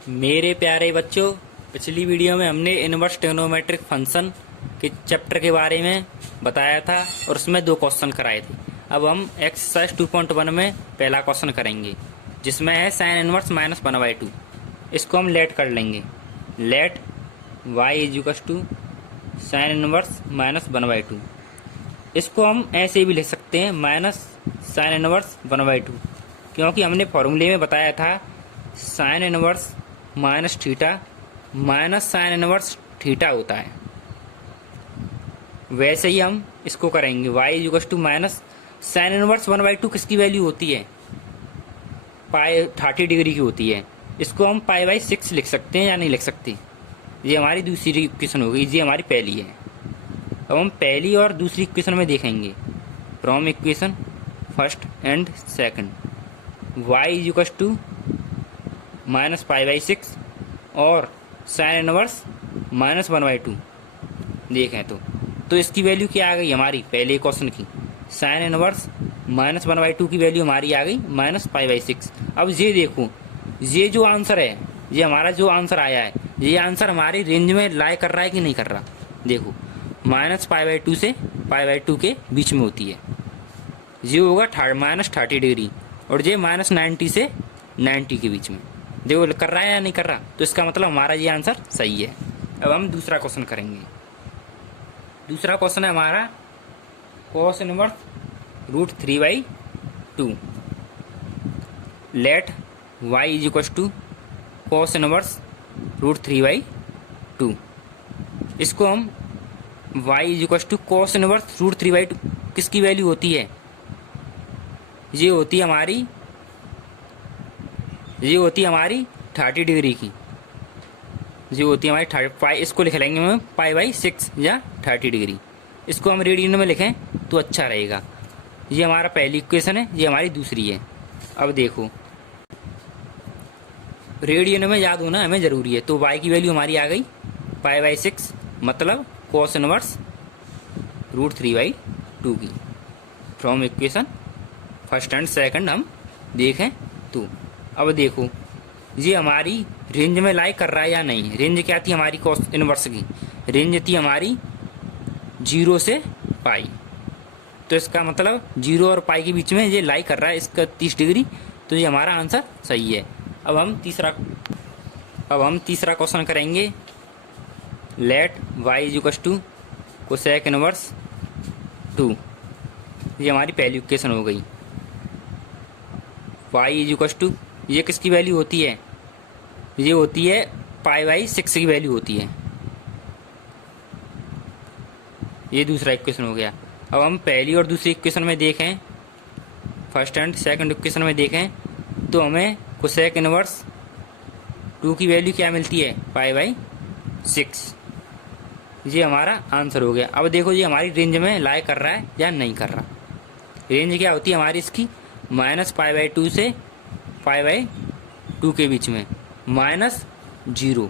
मेरे प्यारे बच्चों, पिछली वीडियो में हमने इनवर्स ट्रिग्नोमेट्रिक फंक्शन के चैप्टर के बारे में बताया था और उसमें 2 क्वेश्चन कराए थे। अब हम एक्सरसाइज 2.1 में पहला क्वेश्चन करेंगे, जिसमें है साइन इनवर्स -1/2। इसको हम लेट कर लेंगे। Let y is to sine inverse -1/2। इसको हम ऐसे भी लिख सकते हैं माइनस साइन इनवर्स 1/2, क्योंकि हमने फॉर्मूले में बताया था sine inverse minus theta minus sine inverse theta होता है। वैसे ही हम इसको करेंगे y is to minus sine inverse 1/2 किसकी वैल्यू होती है? पाई 30 डिग्री की होती है। इसको हम π/6 लिख सकते हैं या नहीं लिख सकते? ये हमारी दूसरी इक्वेशन होगी, ये हमारी पहली है। अब हम पहली और दूसरी इक्वेशन में देखेंगे from equation first and second. y is to minus π/6 और साइन इनवर्स -1/2 देखें तो इसकी वैल्यू क्या आ गई हमारी पहले क्वेश्चन की? साइन इनवर्स -1/2 की वैल्यू हमारी आ गई -π/6। अब ये देखो, ये जो आंसर है, ये हमारा जो आंसर आया है, ये आंसर हमारी रेंज में लाई कर रहा है कि नहीं कर रहा? देखो, -π/2 से π/2 के बीच में होती है। ये होगा -30 डिग्री और ये -90 से 90 के बीच में। देखो कर रहा है या नहीं कर रहा? तो इसका मतलब हमारा ये आंसर सही है। अब हम दूसरा क्वेश्चन करेंगे। दूसरा क्वेश्चन है हमारा cos inverse √3/2। Let y is to cos inverse √3/2। इसको हम y is to cos inverse √3/2 किसकी वैल्यू होती है? ये होती है हमारी 30 डिग्री की। ये होती है हमारी 30 इसको लिख लेंगे हम π/6 या 30 डिग्री। इसको हम रेडियन में लिखें तो अच्छा रहेगा। ये हमारा पहली इक्वेशन है, ये हमारी दूसरी है। अब देखो, रेडियन में याद होना हमें ज़रूरी है। तो y की वैल्यू हमारी आ गई π/6, मतलब cos इनवर्स √3/2 की। From equation first and second हम देखें तो अब देखो, ये हमारी रेंज में लाई कर रहा है या नहीं? रेंज क्या थी हमारी cos इनवर्स की? रेंज थी हमारी 0 से पाई। तो इसका मतलब 0 और पाई के बीच में ये लाई कर रहा है, इसका 30 डिग्री। तो ये हमारा आंसर सही है। अब हम तीसरा क्वेश्चन करेंगे। Let y is to cosec inverse 2। ये हमारी पहली इक्वेशन हो गई। y इज टू, ये किसकी वैल्यू होती है? ये होती है π/6 की वैल्यू होती है। ये दूसरा इक्वेशन हो गया। अब हम पहली और दूसरी इक्वेशन में देखें, फर्स्ट एंड सेकंड इक्वेशन में देखें तो हमें कोसेक इनवर्स 2 की वैल्यू क्या मिलती है? π/6। ये हमारा आंसर हो गया। अब देखो, ये हमारी रेंज में लाई कर रहा है या नहीं कर रहा? रेंज क्या होती है हमारी इसकी? -π/2 से π/2 के बीच में, -0,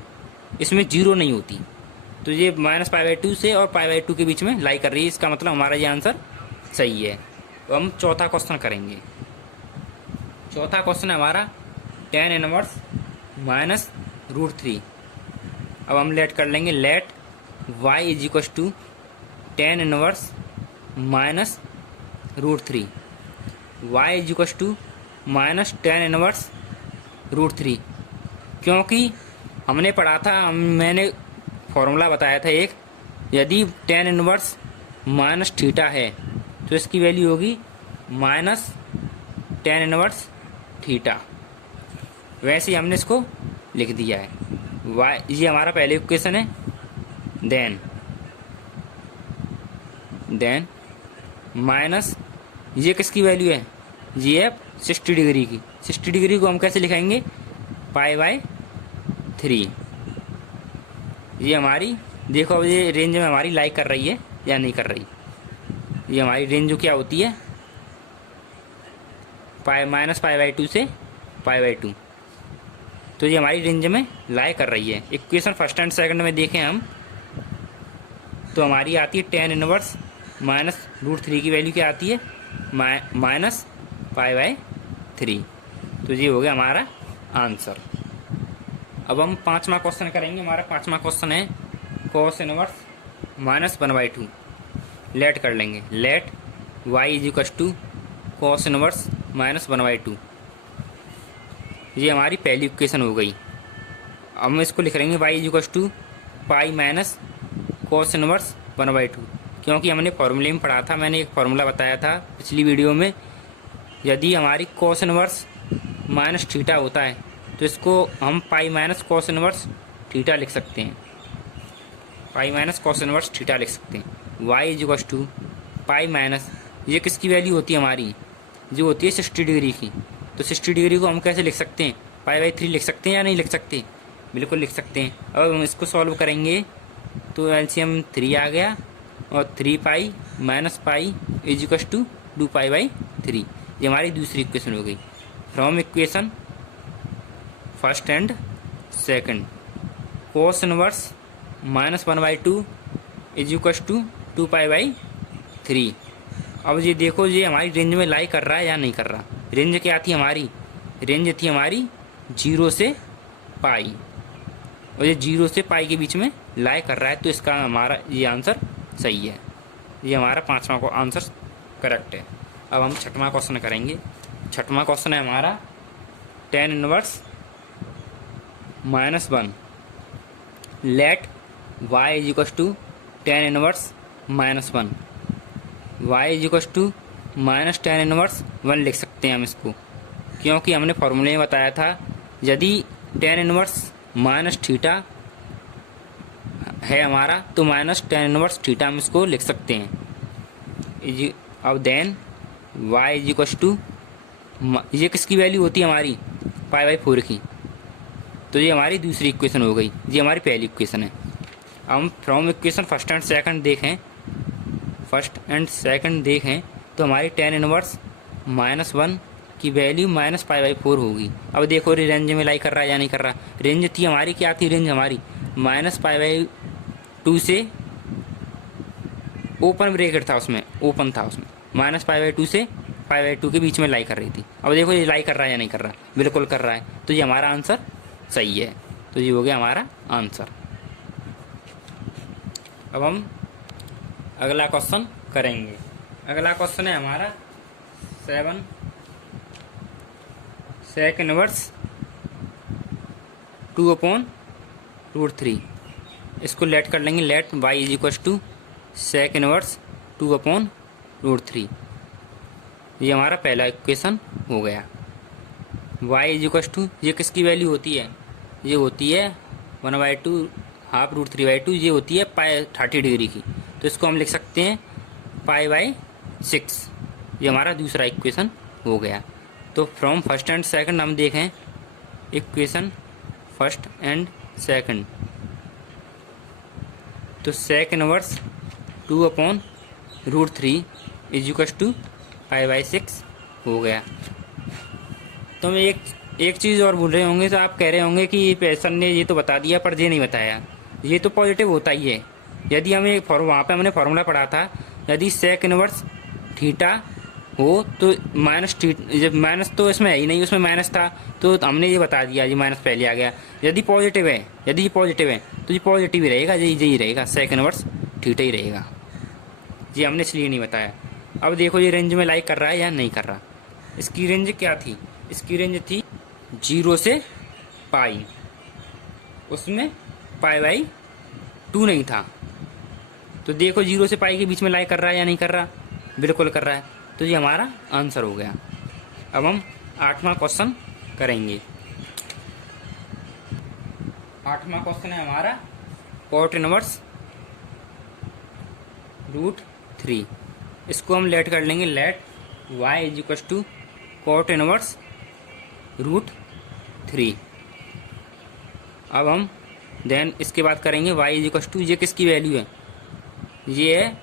इसमें 0 नहीं होती। तो ये -π/2 से और π/2 के बीच में लाई कर रही है। इसका मतलब हमारा ये आंसर सही है। तो हम चौथा क्वेश्चन करेंगे। चौथा क्वेश्चन है हमारा tan इनवर्स -√3। अब हम लेट कर लेंगे। Let y is to tan inverse -√3। y is to -tan inverse √3, क्योंकि हमने पढ़ा था, मैंने फॉर्मूला बताया था एक, यदि tan इनवर्स -θ है तो इसकी वैल्यू होगी -tan इनवर्स θ। वैसे ही हमने इसको लिख दिया है। ये हमारा पहले इक्वेशन है। देन माइनस, ये किसकी वैल्यू है? ये है 60 डिग्री की। 60 डिग्री को हम कैसे लिखेंगे? π/3। ये हमारी देखो, अब ये रेंज में हमारी लाई कर रही है या नहीं कर रही? ये हमारी रेंज जो क्या होती है? -π/2 से π/2। तो ये हमारी रेंज में लाई कर रही है। इक्वेशन फर्स्ट एंड सेकंड में देखें हम तो हमारी आती है tan इनवर्स -√3 की वैल्यू क्या आती है? -π/3। तो ये हो गया हमारा आंसर। अब हम पाँचवा क्वेश्चन करेंगे। हमारा पाँचवा क्वेश्चन है cos इनवर्स -1/2। लेट कर लेंगे, let y is equal to cos inverse -1/2। ये हमारी पहली इक्वेशन हो गई। अब हम इसको लिख लेंगे y is equal to pi minus cos inverse 1/2, क्योंकि हमने फॉर्मूले में पढ़ा था, मैंने एक फार्मूला बताया था पिछली वीडियो में। यदि हमारी cos इनवर्स माइनस थीटा होता है तो इसको हम pi minus cos inverse theta लिख सकते हैं, pi minus cos inverse theta लिख सकते हैं। y is equal to pi minus, ये किसकी वैल्यू होती है हमारी, जो होती है 60 डिग्री की। तो 60 डिग्री को हम कैसे लिख सकते हैं, पाई/3 लिख सकते हैं या नहीं लिख सकते, बिल्कुल लिख सकते हैं। अब हम इसको सॉल्व करेंगे तो एलसीएम 3 आ गया और 3 pi minus pi is equal to 2 पाई/3। ये हमारी दूसरी इक्वेशन हो गई। From equation first and second cos inverse -1/2 is equal to 2 पाई/3। अब ये देखो, ये हमारी रेंज में लाई कर रहा है या नहीं कर रहा। रेंज क्या थी हमारी, रेंज थी हमारी 0 से पाई, और ये 0 से पाई के बीच में लाई कर रहा है, तो इसका हमारा ये आंसर सही है। ये हमारा पाँचवा को आंसर करेक्ट है। अब हम छठवां क्वेश्चन करेंगे। छठवां क्वेश्चन है हमारा tan inverse -1। Let y is equal to tan inverse -1। y is equal to -tan inverse 1 लिख सकते हैं हम इसको, क्योंकि हमने फॉर्मूले में बताया था यदि tan इनवर्स माइनस थीटा है हमारा तो -tan इनवर्स थीटा हम इसको लिख सकते हैं। अब then y is equal to, ये किसकी वैल्यू होती है हमारी, पाई/4 की। तो ये हमारी दूसरी इक्वेशन हो गई, ये हमारी पहली इक्वेशन है। अब हम from equation first and second देखें तो हमारी tan इनवर्स -1 की वैल्यू -पाई/4 होगी। अब देखो रेंज में लाई कर रहा है या नहीं कर रहा। रेंज थी हमारी, क्या थी रेंज हमारी, -पाई/2 से ओपन ब्रैकेट था उसमें, ओपन था उसमें, -पाई/2 से पाई/2 के बीच में लाई कर रही थी। अब देखो ये लाई कर रहा है या नहीं कर रहा, बिल्कुल कर रहा है, तो ये हमारा आंसर सही है। तो ये हो गया हमारा आंसर। अब हम अगला क्वेश्चन करेंगे। अगला क्वेश्चन है हमारा 7 sec इनवर्स 2/√3। इसको लेट कर लेंगे, let y is equal to sec inverse 2/√3। ये हमारा पहला इक्वेशन हो गया। y इज इक्वल टू, ये किसकी वैल्यू होती है, ये होती है 1/2 हाफ √3/2, ये होती है पाई 30 डिग्री की। तो इसको हम लिख सकते हैं पाई/6। ये हमारा दूसरा इक्वेशन हो गया। तो फ्रॉम फर्स्ट एंड सेकंड हम देखें इक्वेशन फर्स्ट एंड सेकंड, तो sec inverse 2/√3 is equal to pi हो गया। तो मैं एक चीज़ और भूल रहे होंगे, तो आप कह रहे होंगे कि सर ने ये तो बता दिया पर ये नहीं बताया। ये तो पॉजिटिव होता ही है। यदि हमें वहाँ पे हमने फार्मूला पढ़ा था, यदि sec इनवर्स थीटा हो तो जब माइनस तो इसमें है ही नहीं, उसमें माइनस था, तो हमने ये बता दिया, ये माइनस पहले आ गया। यदि पॉजिटिव है, यदि ये पॉजिटिव है तो ये पॉजिटिव ही रहेगा, यही रहेगा, sec इनवर्स थीटा ही रहेगा। ये हमने इसलिए नहीं बताया। अब देखो ये रेंज में लाई कर रहा है या नहीं कर रहा। इसकी रेंज क्या थी, इसकी रेंज थी 0 से पाई, उसमें पाई/2 नहीं था। तो देखो 0 से पाई के बीच में लाई कर रहा है या नहीं कर रहा, बिल्कुल कर रहा है। तो ये हमारा आंसर हो गया। अब हम 8वां क्वेश्चन करेंगे। 8वां क्वेश्चन है हमारा cot इनवर्स √3। इसको हम लेट कर लेंगे, let y is equal to cot inverse √3। अब हम देन इसके बाद करेंगे y इज इक्वल टू, ये किसकी वैल्यू है, ये है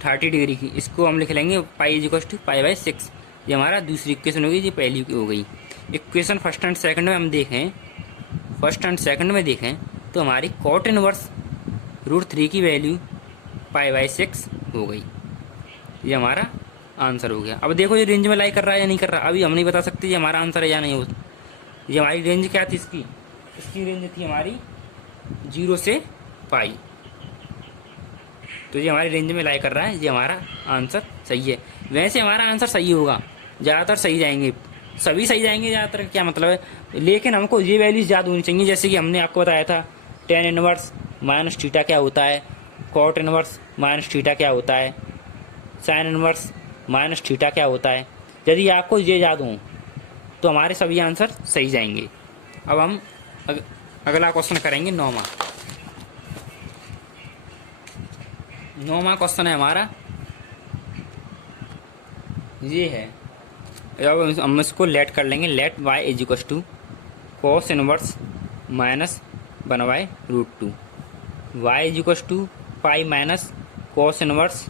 30 डिग्री की। इसको हम लिख लेंगे पाई इज इक्वल टू पाई/6। ये हमारा दूसरी इक्वेशन होगी, ये पहली हो गई। इक्वेशन फर्स्ट एंड सेकंड में हम देखें, फर्स्ट एंड सेकंड में देखें तो हमारी cot इनवर्स √3 की वैल्यू पाई/6 हो गई। ये हमारा आंसर हो गया। अब देखो ये रेंज में लाई कर रहा है या नहीं कर रहा, अभी हम नहीं बता सकते ये हमारा आंसर है या नहीं हो। ये हमारी रेंज क्या थी इसकी इसकी रेंज थी हमारी 0 से पाई। तो ये हमारी रेंज में लाई कर रहा है, ये हमारा आंसर सही है। वैसे हमारा आंसर सही होगा, ज़्यादातर सही जाएंगे, सभी सही जाएंगे ज़्यादातर, क्या मतलब है, लेकिन हमको ये वैल्यूज याद होनी चाहिए। जैसे कि हमने आपको बताया था टेन इनवर्स माइनस थीटा क्या होता है, कॉट इनवर्स माइनस थीटा क्या होता है, साइन इनवर्स माइनस थीटा क्या होता है। यदि आपको ये याद हो तो हमारे सभी आंसर सही जाएंगे। अब हम अगला क्वेश्चन करेंगे, 9वां क्वेश्चन है हमारा, ये है। अब हम इसको लेट कर लेंगे, let y is equal to cos inverse minus 1/√2, y is equal to pi minus cos inverse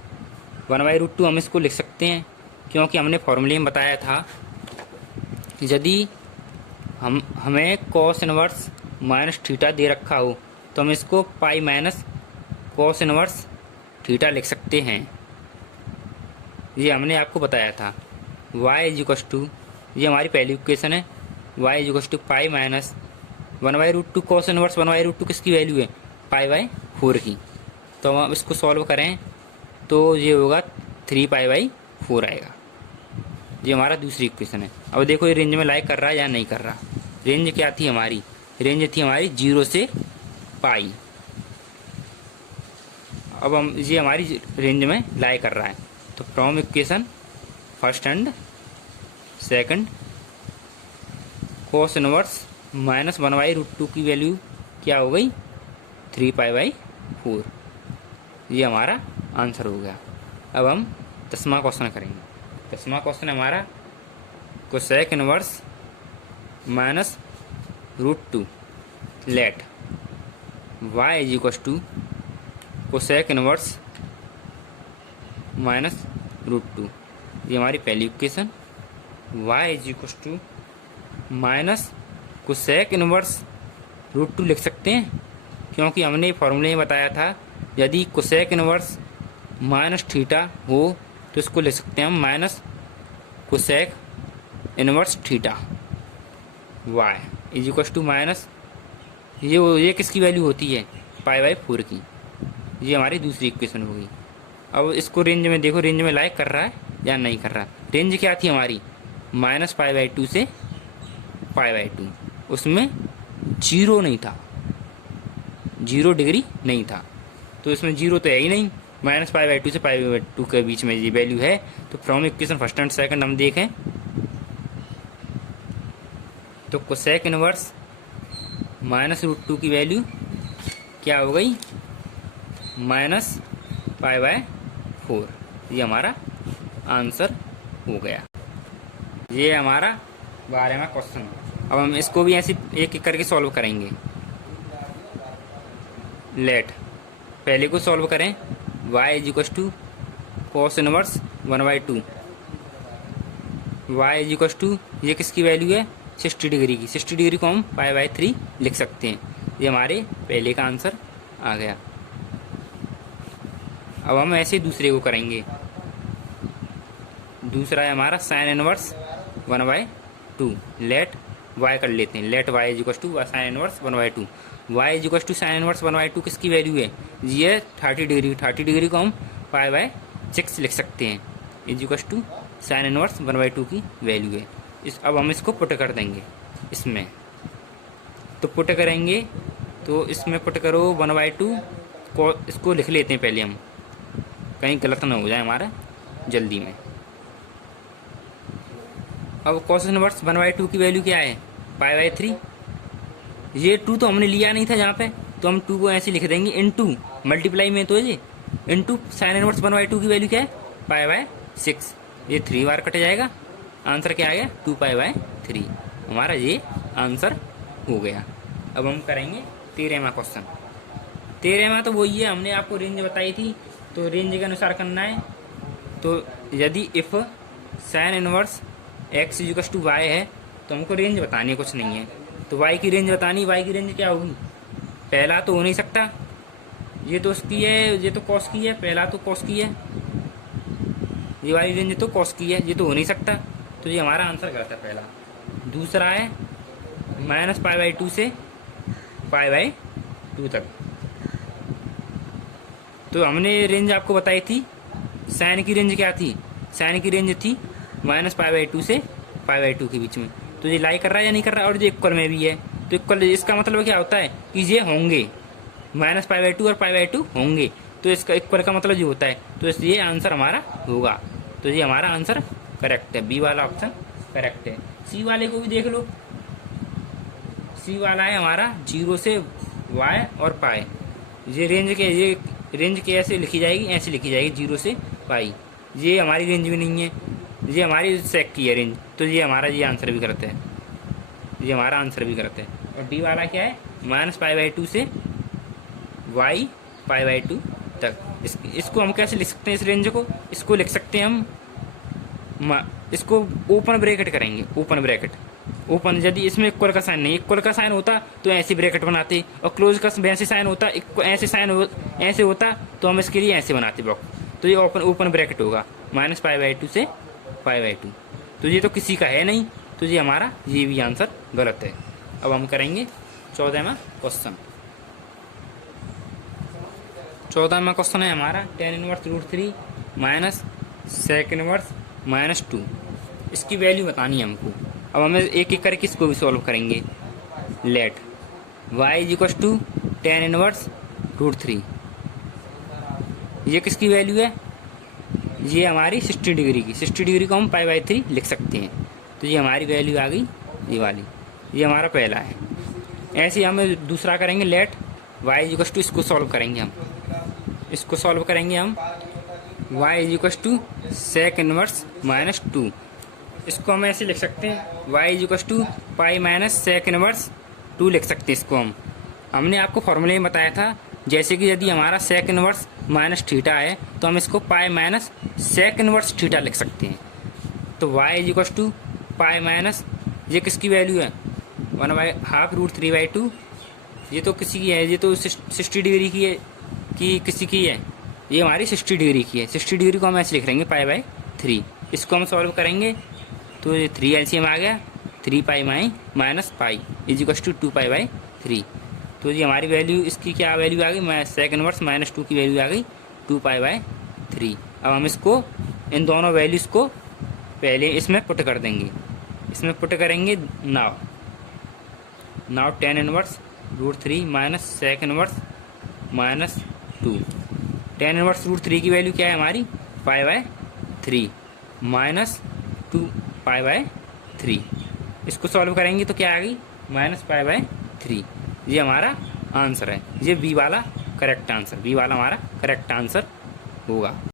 1/√2। हम इसको लिख सकते हैं क्योंकि हमने फॉर्मूले में बताया था कि यदि हमें कॉस इनवर्स माइनस थीटा दे रखा हो तो हम इसको पाई माइनस कॉस इनवर्स थीटा लिख सकते हैं। ये हमने आपको बताया था। y इज इक्वल टू, ये हमारी पहली इक्वेशन है, y is equal to pi minus 1/√2 cos inverse 1/√2 किसकी वैल्यू है, पाई/4 की। तो हम इसको सॉल्व करें तो ये होगा 3π/4 आएगा। ये हमारा दूसरी इक्वेशन है। अब देखो ये रेंज में लाई कर रहा है या नहीं कर रहा। रेंज क्या थी हमारी, रेंज थी हमारी 0 से पाई। अब हम ये हमारी रेंज में लाई कर रहा है, तो from equation first and second cos inverse minus 1/√2 की वैल्यू क्या हो गई, 3π/4। ये हमारा आंसर हो गया। अब हम 10वां क्वेश्चन करेंगे। 10वां क्वेश्चन है हमारा cosec inverse minus √2 let y is equal to cosec inverse minus √2। ये हमारी पहली equation, y is equal to minus cosec inverse √2 लिख सकते हैं क्योंकि हमने फॉर्मूले में बताया था यदि कोसेक इनवर्स माइनस थीटा हो तो इसको लिख सकते हैं हम minus cosec inverse theta. y is equal to minus ये किसकी वैल्यू होती है, पाई/4 की। ये हमारी दूसरी इक्वेशन होगी। अब इसको रेंज में देखो, रेंज में लाइक कर रहा है या नहीं कर रहा। रेंज क्या थी हमारी, -π/2 से π/2। उसमें 0 नहीं था, 0 डिग्री नहीं था, तो इसमें 0 तो है ही नहीं। -π/2 से π/2 के बीच में ये वैल्यू है। तो from equation first and second हम देखें तो कोसेक इनवर्स -√2 की वैल्यू क्या हो गई, -π/4। ये हमारा आंसर हो गया। ये हमारा 12वां क्वेश्चन। अब हम इसको भी ऐसे एक एक करके सॉल्व करेंगे। लेट पहले को सॉल्व करें, y is equal to cos inverse 1/2। y is equal to ये किसकी वैल्यू है, 60 डिग्री की। 60 डिग्री को हम π/3 लिख सकते हैं। ये हमारे पहले का आंसर आ गया। अब हम ऐसे दूसरे को करेंगे। दूसरा है हमारा साइन इनवर्स 1/2। लेट y कर लेते हैं। Let y is equal to sine inverse 1/2। y is equal to sine inverse 1/2 किसकी वैल्यू है, ये 30 डिग्री। 30 डिग्री को हम π/6 लिख सकते हैं। Is equal to sine inverse 1/2 की वैल्यू है। अब हम इसको पुट कर देंगे इसमें। तो पुट करेंगे तो इसमें पुट करो 1/2 को, इसको लिख लेते हैं पहले हम, कहीं गलत ना हो जाए हमारा जल्दी में। अब कॉस इनवर्स 1/2 की वैल्यू क्या है, π/3। ये 2 तो हमने लिया नहीं था यहाँ पे, तो हम 2 को ऐसे लिख देंगे इनटू, मल्टीप्लाई में तो ये इनटू साइन इनवर्स 1/2 की वैल्यू क्या है, π/6। ये 3 बार कट जाएगा, आंसर क्या आ गया, 2π/3। हमारा ये आंसर हो गया। अब हम करेंगे 13वां क्वेश्चन। 13वां तो वही है, हमने आपको रेंज बताई थी, तो रेंज के अनुसार करना है। तो यदि if sine inverse x is equal to y है तो हमको रेंज बतानी है, कुछ नहीं है। तो y की रेंज बतानी, y की रेंज क्या होगी, पहला तो हो नहीं सकता, ये तो उसकी है, ये तो कॉस की है, पहला तो कॉस की है, ये वाली रेंज तो कॉस की है, ये तो हो नहीं सकता, तो ये हमारा आंसर गलत है पहला। दूसरा है -π/2 से π/2 तक। तो हमने रेंज आपको बताई थी, साइन की रेंज क्या थी, साइन की रेंज थी -π/2 से π/2 के बीच में। तो ये लाई कर रहा है या नहीं कर रहा है, और ये इक्वल में भी है। तो इक्वल इसका मतलब क्या होता है कि ये होंगे -π/2 और π/2 होंगे, तो इसका इक्वल का मतलब ये होता है। तो ये आंसर हमारा होगा। तो ये हमारा आंसर करेक्ट है, बी वाला ऑप्शन करेक्ट है। सी वाले को भी देख लो, सी वाला है हमारा 0 से y और पाए। ये रेंज कैसे लिखी जाएगी, ऐसे लिखी जाएगी 0 से पाई। ये हमारी रेंज भी नहीं है, ये हमारी सेक की है रेंज। तो ये हमारा ये आंसर भी करते हैं, ये हमारा आंसर भी करते हैं। और डी वाला क्या है, -π/2 से y π/2 तक। इसको हम कैसे लिख सकते हैं, इस रेंज को, इसको लिख सकते हैं हम, इसको ओपन ब्रैकेट करेंगे, ओपन ब्रैकेट ओपन। यदि इसमें इक्वल का साइन नहीं, इक्वल का साइन होता तो ऐसे ब्रैकेट बनाते, और क्लोज का वैसे साइन होता, ऐसे होता तो हम इसके लिए ऐसे बनाते ब्लॉक। तो ये ओपन ब्रैकेट होगा -π/2 से π/2। तो ये तो किसी का है नहीं, तो ये हमारा ये भी आंसर गलत है। अब हम करेंगे 14वां क्वेश्चन। 14वां क्वेश्चन है हमारा tan−1√3 -sec−1 -2। इसकी वैल्यू बतानी है हमको। अब हमें एक एक करके इसको भी सॉल्व करेंगे। Let y = tan−1√3। ये किसकी वैल्यू है, ये हमारी 60 डिग्री की। 60 डिग्री को हम π/3 लिख सकते हैं। तो ये हमारी वैल्यू आ गई, ये वाली, ये हमारा पहला है। ऐसे ही हमें दूसरा करेंगे, लेट y = इसको सॉल्व करेंगे हम, इसको सॉल्व करेंगे हम y = sec−1 -2। इसको हम ऐसे लिख सकते हैं, y = π sec−2 लिख सकते हैं इसको हम। हमने आपको फॉर्मूले में बताया था, जैसे कि यदि हमारा sec−1 -θ है तो हम इसको π sec−θ लिख सकते हैं। तो y = π ये किसकी वैल्यू है, 1/2√3/2। ये तो किसी की है, ये तो 60 डिग्री की है कि किसी की है, ये हमारी 60 डिग्री की है। 60 डिग्री को हम ऐसे लिख लेंगे π/3। इसको हम सॉल्व करेंगे तो ये 3 LCM आ गया, 3π - π = 2π/3। तो ये हमारी वैल्यू, इसकी क्या वैल्यू आ गई, sec−1 -2 की वैल्यू आ गई 2π/3। अब हम इसको, इन दोनों वैल्यूज़ को पहले इसमें पुट कर देंगे, इसमें पुट करेंगे। Now tan−1√3 sec−1 -2। tan−1√3 की वैल्यू क्या है हमारी, π/3 -2π/3। इसको सॉल्व करेंगे तो क्या आ गई, -π/3। ये हमारा आंसर है, ये बी वाला करेक्ट आंसर, बी वाला हमारा करेक्ट आंसर होगा।